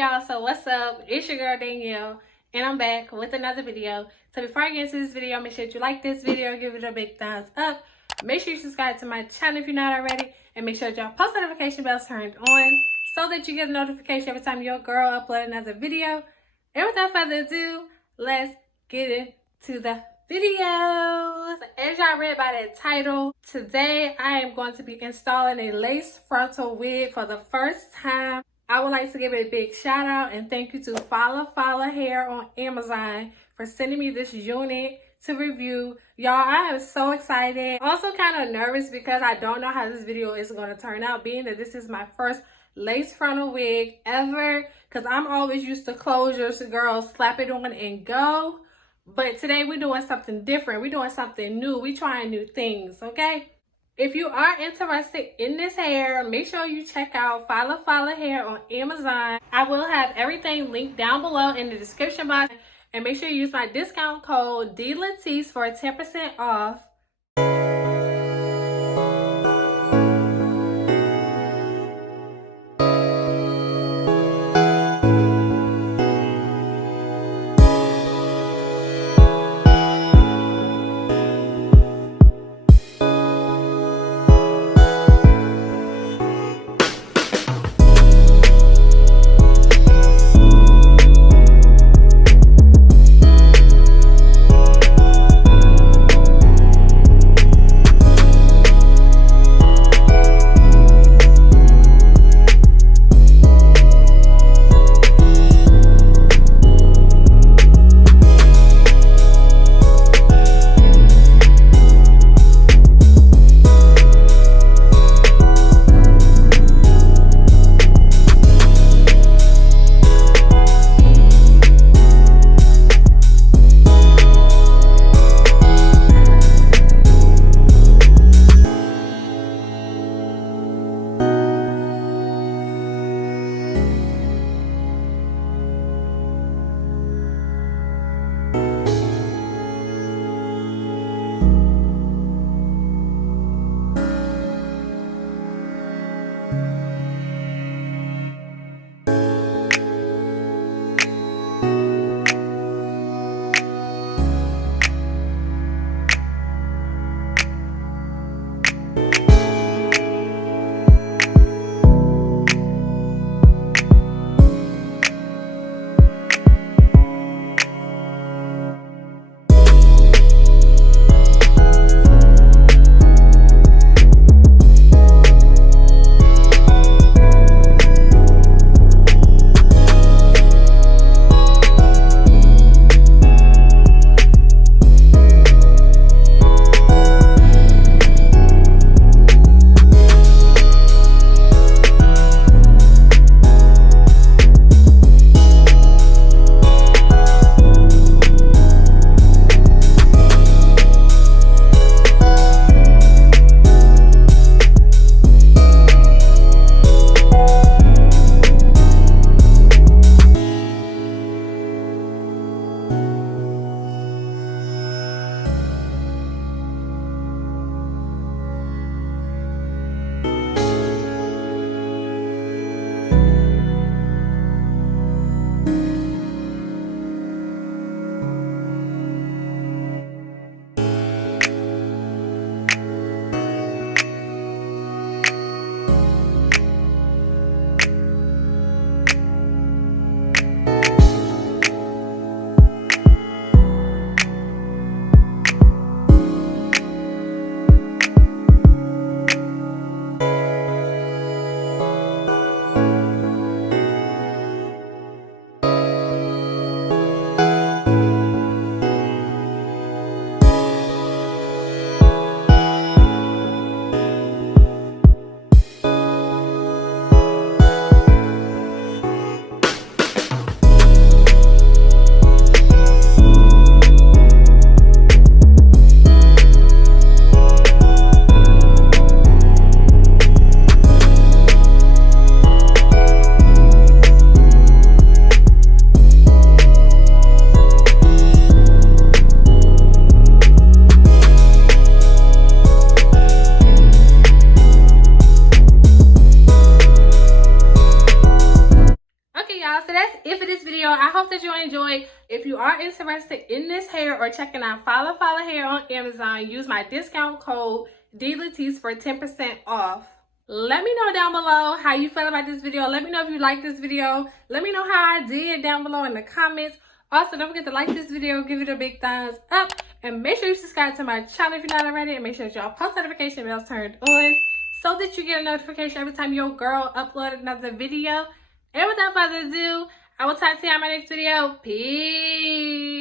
y'all, so what's up? It's your girl Danielle, and I'm back with another video. So before I get into this video, make sure that you like this video, give it a big thumbs up. Make sure you subscribe to my channel if you're not already, and make sure that y'all post notification bells turned on so that you get a notification every time your girl upload another video. And without further ado, let's get into the videos. As y'all read by that title, today I am going to be installing a lace frontal wig for the first time. I would like to give a big shout out and thank you to Falafalahair on Amazon for sending me this unit to review. Y'all, I am so excited. Also kind of nervous because I don't know how this video is going to turn out, being that this is my first lace frontal wig ever, because I'm always used to closures, girls slap it on and go. But today we're doing something different. We're doing something new. We're trying new things, okay? If you are interested in this hair, make sure you check out Falafalahair on Amazon. I will have everything linked down below in the description box. And make sure you use my discount code DLATICE for 10% off. so that's it for this video. I hope that you enjoyed. If you are interested in this hair or checking out Falafalahair on Amazon, use my discount code DLaTice for 10% off. Let me know down below how you feel about this video. Let me know if you like this video. Let me know how I did down below in the comments. Also, don't forget to like this video, give it a big thumbs up, and make sure you subscribe to my channel if you're not already, and make sure that y'all post notification bells turned on so that you get a notification every time your girl upload another video. And without further ado, I will talk to you on my next video. Peace.